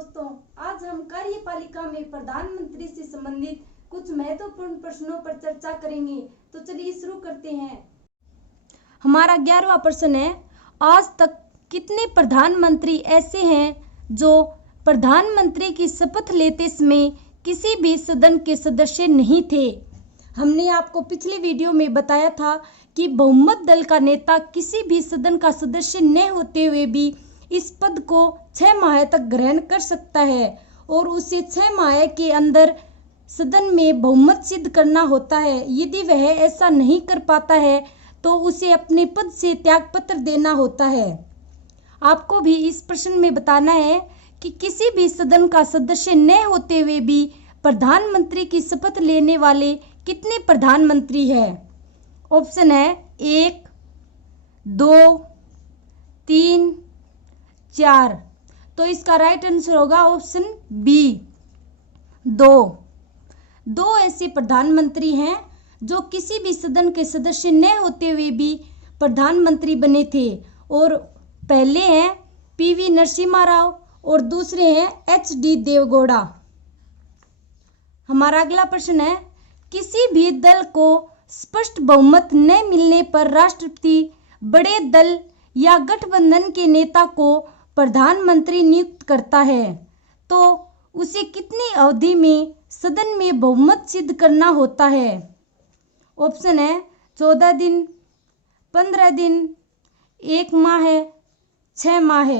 दोस्तों, आज हम कार्यपालिका में प्रधानमंत्री से संबंधित कुछ महत्वपूर्ण प्रश्नों पर चर्चा करेंगे। तो चलिए शुरू करते हैं। हमारा 11वां प्रश्न है, आज तक कितने प्रधानमंत्री ऐसे हैं जो प्रधानमंत्री की शपथ लेते समय किसी भी सदन के सदस्य नहीं थे। हमने आपको पिछली वीडियो में बताया था कि बहुमत दल का नेता किसी भी सदन का सदस्य न होते हुए भी इस पद को 6 माह तक ग्रहण कर सकता है और उसे 6 माह के अंदर सदन में बहुमत सिद्ध करना होता है। यदि वह ऐसा नहीं कर पाता है तो उसे अपने पद से त्यागपत्र देना होता है। आपको भी इस प्रश्न में बताना है कि किसी भी सदन का सदस्य न होते हुए भी प्रधानमंत्री की शपथ लेने वाले कितने प्रधानमंत्री हैं। ऑप्शन है 1, 2, 3, 4। तो इसका राइट आंसर होगा ऑप्शन बी 2 ऐसे प्रधानमंत्री हैं जो किसी भी सदन के सदस्य न होते हुए भी प्रधानमंत्री बने थे और पहले हैं पीवी नरसिम्हा राव और दूसरे हैं एचडी देवगौड़ा। हमारा अगला प्रश्न है, किसी भी दल को स्पष्ट बहुमत न मिलने पर राष्ट्रपति बड़े दल या गठबंधन के नेता को प्रधानमंत्री नियुक्त करता है तो उसे कितनी अवधि में सदन में बहुमत सिद्ध करना होता है। ऑप्शन है 14 दिन, 15 दिन, 1 माह, 6 माह।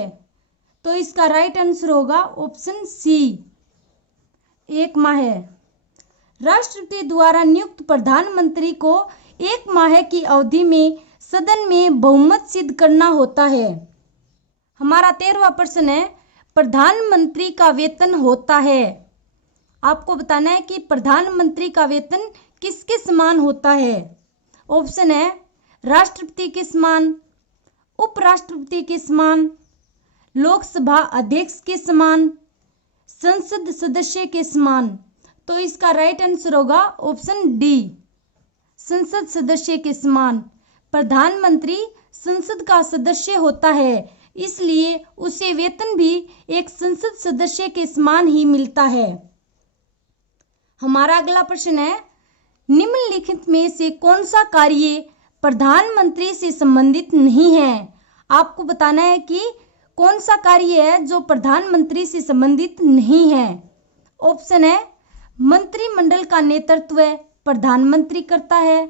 तो इसका राइट आंसर होगा ऑप्शन सी 1 माह। राष्ट्रपति द्वारा नियुक्त प्रधानमंत्री को 1 माह की अवधि में सदन में बहुमत सिद्ध करना होता है। हमारा 13वां प्रश्न है, प्रधानमंत्री का वेतन होता है। आपको बताना है कि प्रधानमंत्री का वेतन किसके समान होता है। ऑप्शन है राष्ट्रपति के समान, उपराष्ट्रपति के समान, लोकसभा अध्यक्ष के समान, संसद सदस्य के समान। तो इसका राइट आंसर होगा ऑप्शन डी संसद सदस्य के समान। प्रधानमंत्री संसद का सदस्य होता है, इसलिए उसे वेतन भी एक संसद सदस्य के समान ही मिलता है। हमारा अगला प्रश्न है, निम्नलिखित में से कौन सा कार्य प्रधानमंत्री से संबंधित नहीं है। आपको बताना है कि कौन सा कार्य है जो प्रधानमंत्री से संबंधित नहीं है। ऑप्शन है मंत्रिमंडल का नेतृत्व प्रधानमंत्री करता है,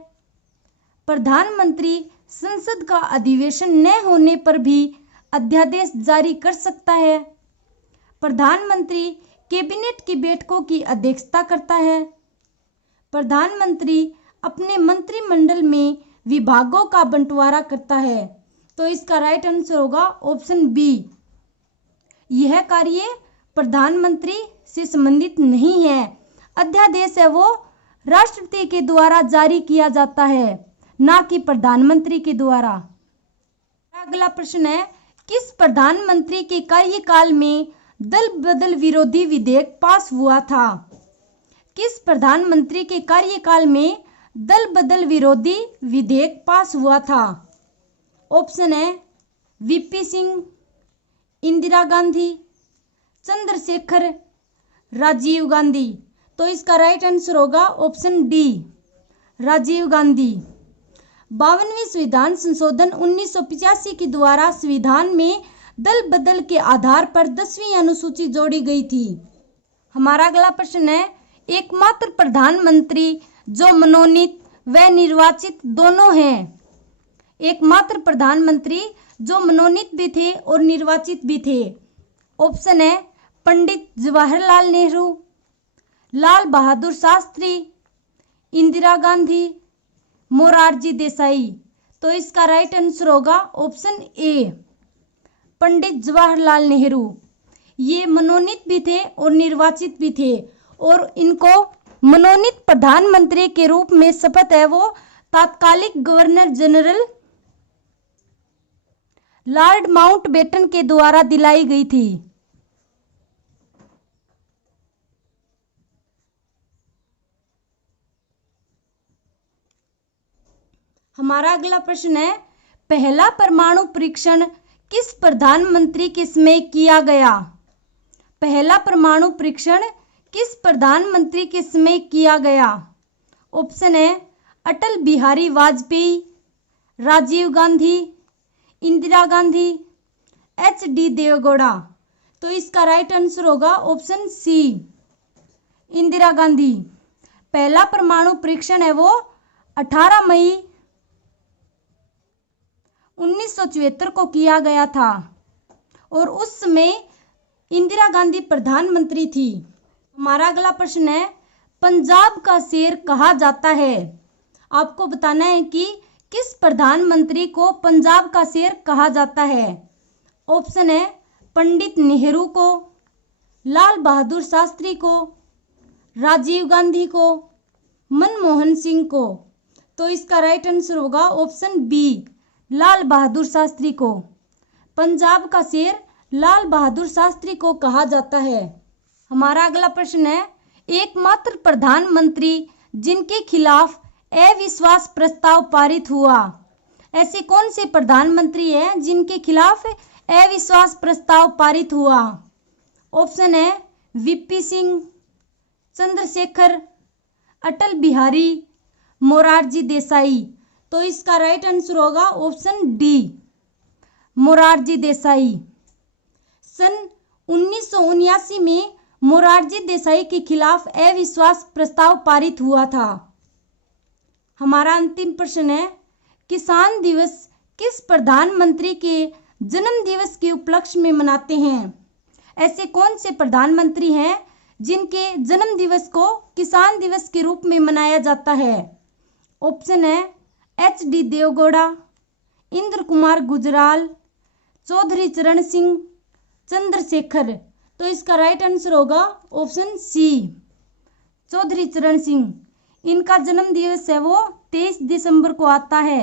प्रधानमंत्री संसद का अधिवेशन न होने पर भी अध्यादेश जारी कर सकता है, प्रधानमंत्री कैबिनेट की बैठकों की अध्यक्षता करता है, प्रधानमंत्री अपने मंत्रिमंडल में विभागों का बंटवारा करता है। तो इसका राइट आंसर होगा ऑप्शन बी। यह कार्य प्रधानमंत्री से संबंधित नहीं है। अध्यादेश है वो राष्ट्रपति के द्वारा जारी किया जाता है, ना कि प्रधानमंत्री के द्वारा। अगला प्रश्न है, किस प्रधानमंत्री के कार्यकाल में दल बदल विरोधी विधेयक पास हुआ था। किस प्रधानमंत्री के कार्यकाल में दल बदल विरोधी विधेयक पास हुआ था। ऑप्शन है वीपी सिंह, इंदिरा गांधी, चंद्रशेखर, राजीव गांधी। तो इसका राइट आंसर होगा ऑप्शन डी राजीव गांधी। 52वें संविधान संशोधन 1985 के द्वारा संविधान में दल बदल के आधार पर 10वीं अनुसूची जोड़ी गई थी। हमारा अगला प्रश्न है, एकमात्र प्रधानमंत्री जो मनोनीत व निर्वाचित दोनों हैं। एकमात्र प्रधानमंत्री जो मनोनीत भी थे और निर्वाचित भी थे। ऑप्शन है पंडित जवाहरलाल नेहरू, लाल बहादुर शास्त्री, इंदिरा गांधी, मोरारजी देसाई। तो इसका राइट आंसर होगा ऑप्शन ए पंडित जवाहरलाल नेहरू। ये मनोनीत भी थे और निर्वाचित भी थे और इनको मनोनीत प्रधानमंत्री के रूप में शपथ है वो तात्कालिक गवर्नर जनरल लॉर्ड माउंटबेटन के द्वारा दिलाई गई थी। हमारा अगला प्रश्न है, पहला परमाणु परीक्षण किस प्रधानमंत्री के समय किया गया। पहला परमाणु परीक्षण किस प्रधानमंत्री के समय किया गया? ऑप्शन है अटल बिहारी वाजपेयी, राजीव गांधी, इंदिरा गांधी, एच.डी. देवेगौड़ा। तो इसका राइट आंसर होगा ऑप्शन सी, इंदिरा गांधी। पहला परमाणु परीक्षण है वो 18 मई 1974 को किया गया था और उस समय इंदिरा गांधी प्रधानमंत्री थी। हमारा अगला प्रश्न है, पंजाब का शेर कहा जाता है। आपको बताना है कि किस प्रधानमंत्री को पंजाब का शेर कहा जाता है। ऑप्शन है पंडित नेहरू को, लाल बहादुर शास्त्री को, राजीव गांधी को, मनमोहन सिंह को। तो इसका राइट आंसर होगा ऑप्शन बी, लाल बहादुर शास्त्री को। पंजाब का शेर लाल बहादुर शास्त्री को कहा जाता है। हमारा अगला प्रश्न है, एकमात्र प्रधानमंत्री जिनके खिलाफ अविश्वास प्रस्ताव पारित हुआ। ऐसे कौन से प्रधानमंत्री हैं जिनके खिलाफ अविश्वास प्रस्ताव पारित हुआ? ऑप्शन है वीपी सिंह, चंद्रशेखर, अटल बिहारी, मोरारजी देसाई। तो इसका राइट आंसर होगा ऑप्शन डी, मोरारजी देसाई। सन 1979 में मोरारजी देसाई के खिलाफ अविश्वास प्रस्ताव पारित हुआ था। हमारा अंतिम प्रश्न है, किसान दिवस किस प्रधानमंत्री के जन्म दिवस के उपलक्ष्य में मनाते हैं? ऐसे कौन से प्रधानमंत्री हैं जिनके जन्म दिवस को किसान दिवस के रूप में मनाया जाता है? ऑप्शन है एच.डी. देवेगौड़ा, इंद्र कुमार गुजराल, चौधरी चरण सिंह, चंद्रशेखर। तो इसका राइट आंसर होगा ऑप्शन सी, चौधरी चरण सिंह। इनका जन्म दिवस है वो 23 दिसंबर को आता है,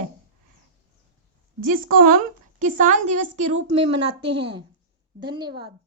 जिसको हम किसान दिवस के रूप में मनाते हैं। धन्यवाद।